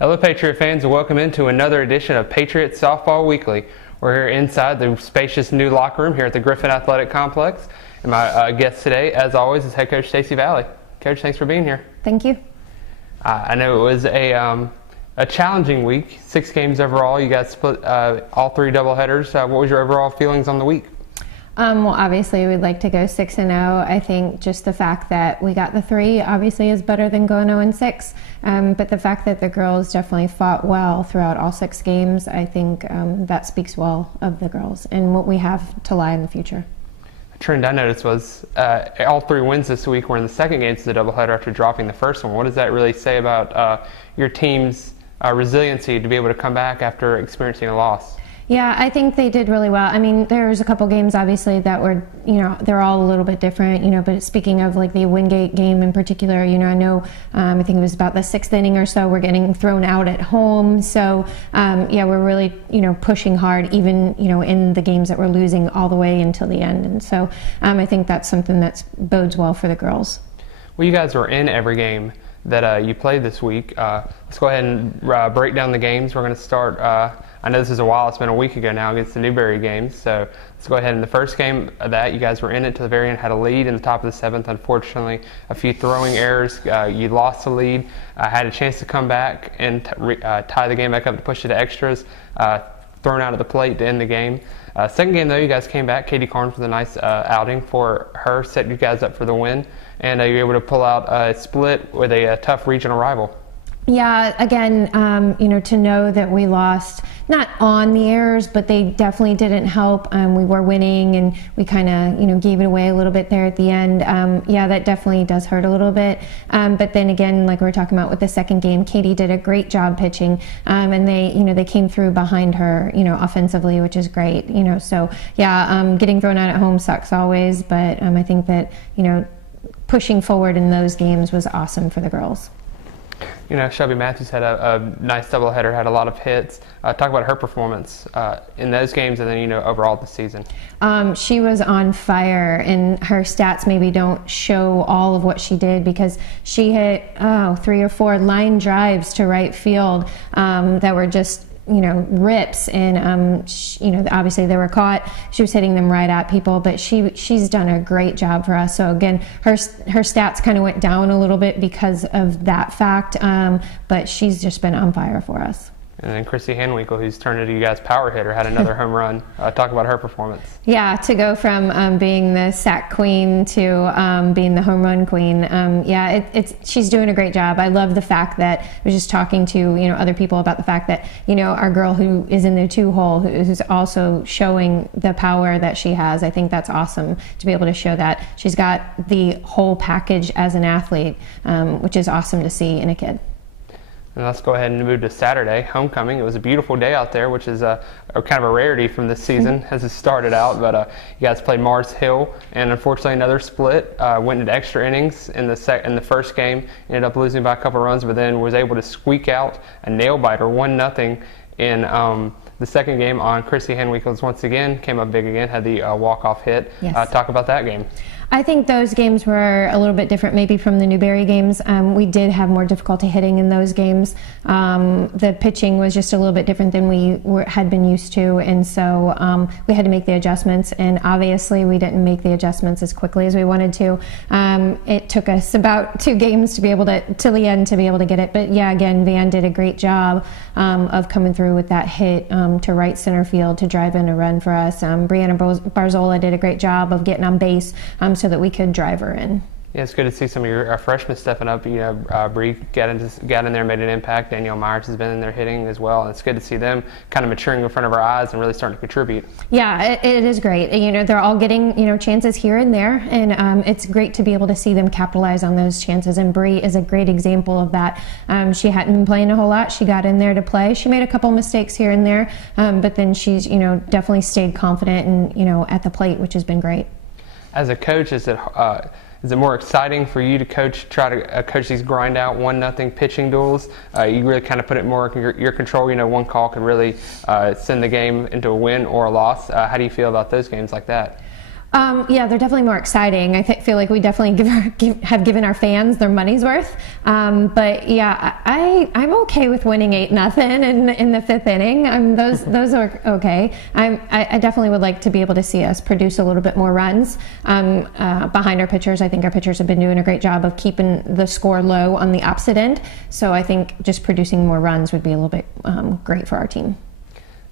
Hello Patriot fans, and welcome into another edition of Patriot Softball Weekly. We're here inside the spacious new locker room here at the Griffin Athletic Complex. And my guest today, as always, is head coach Stacey Vallee. Coach, thanks for being here. Thank you. I know it was a challenging week, 6 games overall. You guys split all 3 doubleheaders. What was your overall feelings on the week? Well, obviously we'd like to go 6-0. I think just the fact that we got the 3 obviously is better than going 0-6. But the fact that the girls definitely fought well throughout all 6 games, I think that speaks well of the girls and what we have to lie in the future. A trend I noticed was all 3 wins this week were in the second game to the doubleheader after dropping the first one. What does that really say about your team's resiliency to be able to come back after experiencing a loss? Yeah, I think they did really well. I mean, there's a couple games obviously that were, they're all a little bit different, but speaking of like the Wingate game in particular, I know, I think it was about the 6th inning or so, we're getting thrown out at home. So, yeah, we're really, pushing hard even, in the games that we're losing all the way until the end. And so I think that's something that bodes well for the girls. Well, you guys were in every game that you played this week. Let's go ahead and break down the games. We're going to start, I know this is a while, it's been a week ago now against the Newberry games, so let's go ahead. In the first game of that, you guys were in it to the very end, had a lead in the top of the 7th. Unfortunately, a few throwing errors, you lost the lead, had a chance to come back and tie the game back up to push it to extras, thrown out of the plate to end the game. Second game though, you guys came back. Katie Carnes with a nice outing for her, set you guys up for the win, and you were able to pull out a split with a tough regional rival. Yeah, again, to know that we lost, not on the errors, but they definitely didn't help. We were winning and we kind of, gave it away a little bit there at the end. Yeah, that definitely does hurt a little bit. But then again, like we were talking about with the second game, Katie did a great job pitching, and they came through behind her, offensively, which is great. So yeah, getting thrown out at home sucks always, but I think that, pushing forward in those games was awesome for the girls. Shelby Matthews had a nice doubleheader, had a lot of hits. Talk about her performance in those games and then, overall this season. She was on fire, and her stats maybe don't show all of what she did because she hit 3 or 4 line drives to right field that were just rips, and obviously they were caught. She was hitting them right at people, but she's done a great job for us. So again, her stats kind of went down a little bit because of that fact, but she's just been on fire for us. And then Chrissy Hanwinkle, who's turned into you guys' power hitter, had another home run. Talk about her performance. Yeah, to go from being the sack queen to being the home run queen. Yeah, she's doing a great job. I love the fact that I was just talking to other people about the fact that our girl who is in the 2-hole, who's also showing the power that she has. I think that's awesome to be able to show that she's got the whole package as an athlete, which is awesome to see in a kid. And let's go ahead and move to Saturday, homecoming. It was a beautiful day out there, which is a kind of a rarity from this season as it started out. But you guys played Mars Hill, and unfortunately another split. Went into extra innings in the first game. Ended up losing by a couple runs, but then was able to squeak out a nail biter, 1-0 in the second game on Chrissy Hanwinkle's. Once again, came up big again, had the walk-off hit. Yes. Talk about that game. I think those games were a little bit different maybe from the Newberry games. We did have more difficulty hitting in those games. The pitching was just a little bit different than we had been used to, and so we had to make the adjustments, and obviously we didn't make the adjustments as quickly as we wanted to. It took us about 2 games to be able to, till the end, to be able to get it, but yeah, again, Van did a great job of coming through with that hit to right center field to drive in a run for us. Brianna Barzola did a great job of getting on base so that we could drive her in. Yeah, it's good to see some of your freshmen stepping up. Bree got in there and made an impact. Danielle Myers has been in there hitting as well. And it's good to see them kind of maturing in front of our eyes and really starting to contribute. Yeah, it is great. They're all getting chances here and there, and it's great to be able to see them capitalize on those chances. And Bree is a great example of that. She hadn't been playing a whole lot. She got in there to play. She made a couple mistakes here and there, but then she's definitely stayed confident and at the plate, which has been great. As a coach, is it more exciting for you to try to coach these grind out 1-0 pitching duels? You really kind of put it more in your control. One call could really send the game into a win or a loss. How do you feel about those games like that? Yeah, they're definitely more exciting. I feel like we definitely have given our fans their money's worth. But yeah, I'm okay with winning 8-0 in the 5th inning. Those are okay. I definitely would like to be able to see us produce a little bit more runs behind our pitchers. I think our pitchers have been doing a great job of keeping the score low on the opposite end. So I think just producing more runs would be a little bit great for our team.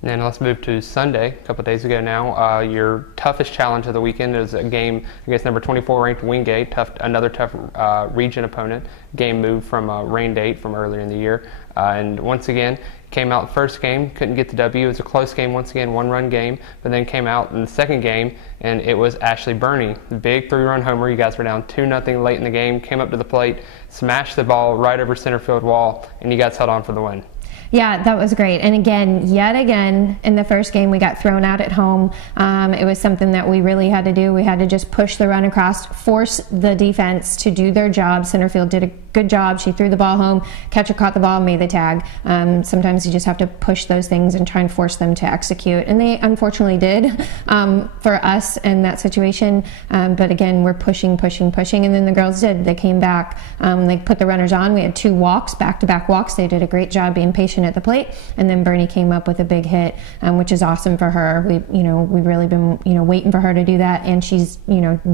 And then let's move to Sunday, a couple of days ago now. Your toughest challenge of the weekend is a game against number 24 ranked Wingate, another tough region opponent. Game moved from a rain date from earlier in the year. And once again, came out the first game, couldn't get the W. It was a close game once again, 1-run game, but then came out in the second game, and it was Ashley Burney, the big 3-run homer. You guys were down 2-0 late in the game, came up to the plate, smashed the ball right over center field wall, and you guys held on for the win. Yeah, that was great. And yet again, in the first game, we got thrown out at home. It was something that we really had to do. We had to just push the run across, force the defense to do their job. Center field did a good job. She threw the ball home. Catcher caught the ball, made the tag. Sometimes you just have to push those things and try and force them to execute. And they unfortunately did for us in that situation. But again, we're pushing. And then the girls did. They came back. They put the runners on. We had 2 walks, back-to-back walks. They did a great job being patient at the plate, and then Burney came up with a big hit, which is awesome for her. We've really been waiting for her to do that, and she's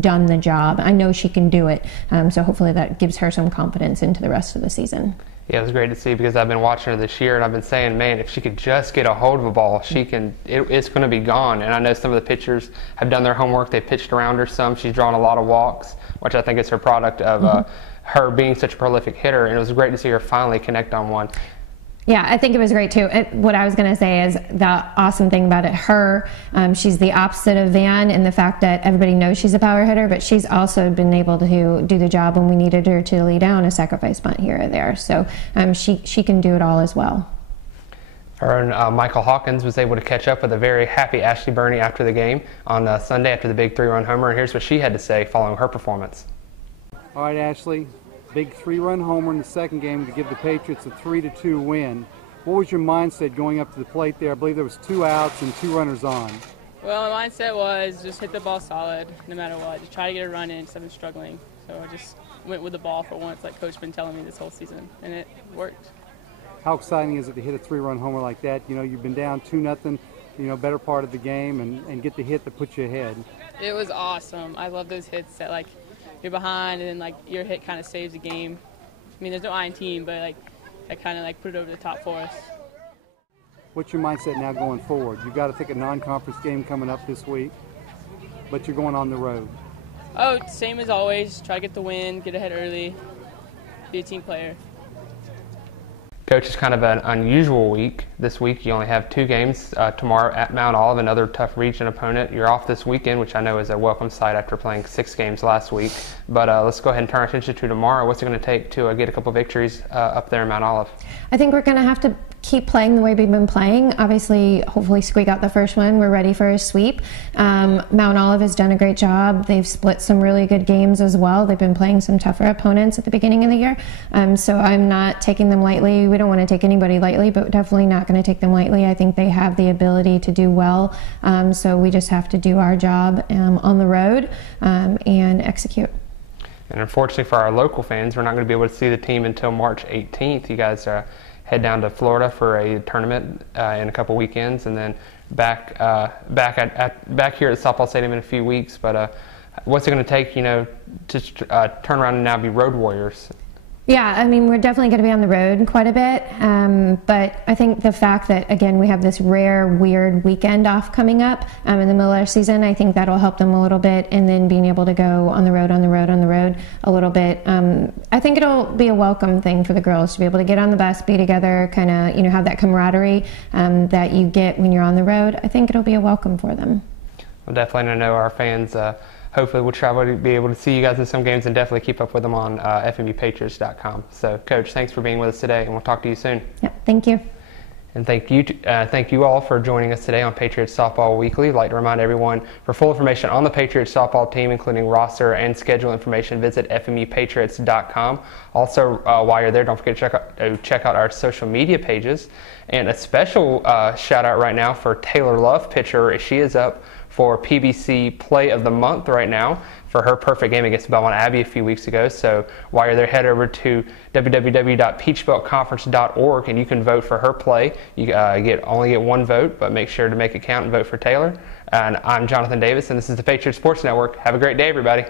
done the job. I know she can do it, so hopefully that gives her some confidence into the rest of the season. Yeah, it was great to see because I've been watching her this year, and I've been saying, man, if she could just get a hold of a ball, it's going to be gone. And I know some of the pitchers have done their homework. They've pitched around her some. She's drawn a lot of walks, which I think is her product of her being such a prolific hitter, and it was great to see her finally connect on one. Yeah, I think it was great too. What I was going to say is the awesome thing about it, she's the opposite of Van in the fact that everybody knows she's a power hitter, but she's also been able to do the job when we needed her to lay down a sacrifice bunt here or there. So she can do it all as well. Her and Michael Hawkins was able to catch up with a very happy Ashley Burney after the game on Sunday after the big 3-run homer, and here's what she had to say following her performance. All right, Ashley. Big 3-run homer in the second game to give the Patriots a 3-2 win. What was your mindset going up to the plate there? I believe there was 2 outs and 2 runners on. Well, my mindset was just hit the ball solid no matter what. Just try to get a run in because I've been struggling. So I just went with the ball for once, like Coach's been telling me this whole season, and it worked. How exciting is it to hit a 3-run homer like that? You've been down 2-0, better part of the game, and get the hit that puts you ahead. It was awesome. I love those hits that, you're behind and then your hit kind of saves the game. I mean, there's no I in team, but I kind of put it over the top for us. What's your mindset now going forward? You've got to take a non-conference game coming up this week, but you're going on the road. Oh, same as always. Try to get the win, get ahead early, be a team player. Coach, it's kind of an unusual week. This week you only have 2 games tomorrow at Mount Olive, another tough region opponent. You're off this weekend, which I know is a welcome sight after playing 6 games last week. But let's go ahead and turn our attention to tomorrow. What's it going to take to get a couple victories up there in Mount Olive? I think we're going to have to keep playing the way we've been playing. Obviously, hopefully squeak out the first one. We're ready for a sweep. Mount Olive has done a great job. They've split some really good games as well. They've been playing some tougher opponents at the beginning of the year. So I'm not taking them lightly. We don't want to take anybody lightly, but definitely not going to take them lightly. I think they have the ability to do well. So we just have to do our job on the road and execute. And unfortunately for our local fans, we're not going to be able to see the team until March 18th. You guys head down to Florida for a tournament in a couple weekends, and then back here at the softball stadium in a few weeks. But what's it going to take, to turn around and now be road warriors? Yeah, I mean, we're definitely going to be on the road quite a bit, but I think the fact that, again, we have this rare, weird weekend off coming up in the middle of our season, I think that'll help them a little bit, and then being able to go on the road a little bit. I think it'll be a welcome thing for the girls to be able to get on the bus, be together, kind of, have that camaraderie that you get when you're on the road. I think it'll be a welcome for them. Well, definitely, I know our fans hopefully we'll travel to be able to see you guys in some games and definitely keep up with them on FMUPatriots.com. So, Coach, thanks for being with us today, and we'll talk to you soon. Yeah, thank you. And thank you all for joining us today on Patriot Softball Weekly. I'd like to remind everyone, for full information on the Patriot softball team, including roster and schedule information, visit FMUPatriots.com. Also, while you're there, don't forget to check out our social media pages. And a special shout out right now for Taylor Love, pitcher. She is up for PBC Play of the Month right now for her perfect game against Belmont Abbey a few weeks ago. So while you're there, head over to www.peachbeltconference.org and you can vote for her play. You only get one vote, but make sure to make it count and vote for Taylor. And I'm Jonathan Davis, and this is the Patriot Sports Network. Have a great day, everybody.